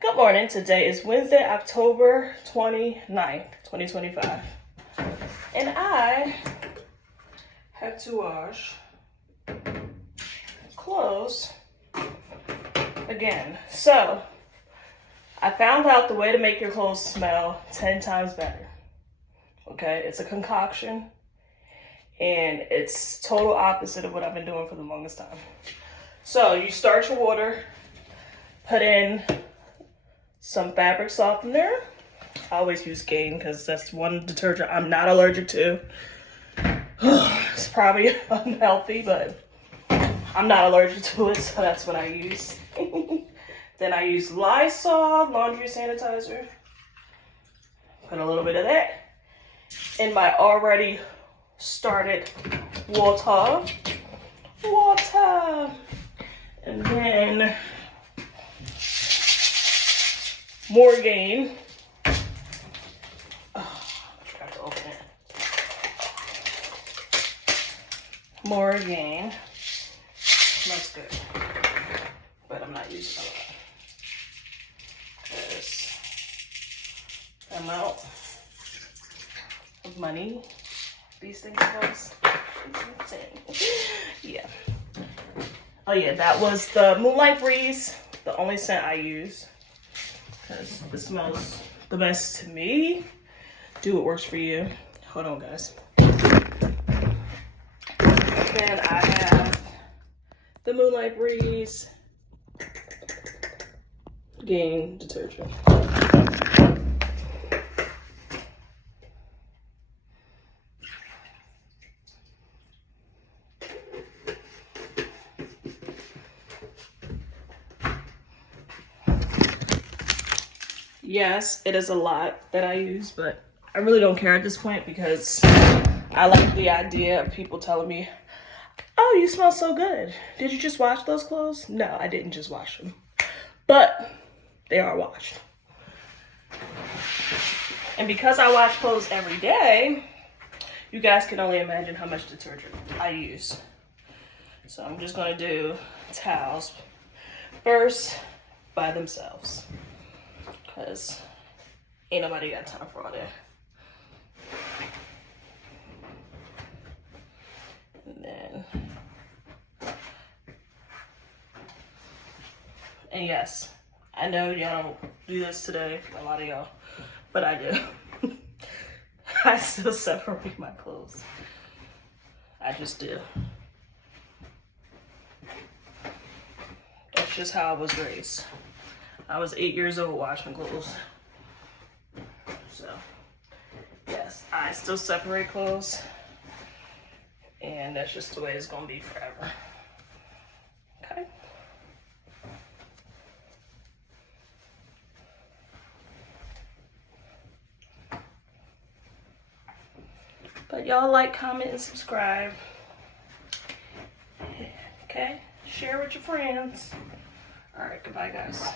Good morning. Today is Wednesday, October 29th, 2025. And I have to wash clothes again. So, I found out the way to make your clothes smell 10 times better. Okay? It's a concoction. And it's total opposite of what I've been doing for the longest time. So, you start your water, put in some fabric softener. I always use Gain because that's one detergent I'm not allergic to. It's probably unhealthy, but I'm not allergic to it, so that's what I use. Then I use Lysol laundry sanitizer. Put a little bit of that in my already started water. And then more Gain. Oh, I forgot to open it. More Gain. Smells good. But I'm not using a lot. Because the amount of money these things cost, it's insane. Yeah. Oh yeah, that was the Moonlight Breeze. The only scent I use. Because it smells the best to me. Do what works for you. Hold on, guys. Then I have the Moonlight Breeze Gain detergent. Yes, it is a lot that I use, but I really don't care at this point because I like the idea of people telling me, oh, you smell so good. Did you just wash those clothes? No, I didn't just wash them, but they are washed. And because I wash clothes every day, you guys can only imagine how much detergent I use. So I'm just gonna do towels first by themselves. Because ain't nobody got time for all that. And then, and yes, I know y'all don't do this today, a lot of y'all, but I do. I still separate my clothes. I just do. That's just how I was raised. I was 8 years old washing clothes. So, yes, I still separate clothes. And that's just the way it's gonna be forever. Okay? But y'all like, comment, and subscribe. Okay? Share with your friends. All right, goodbye, guys.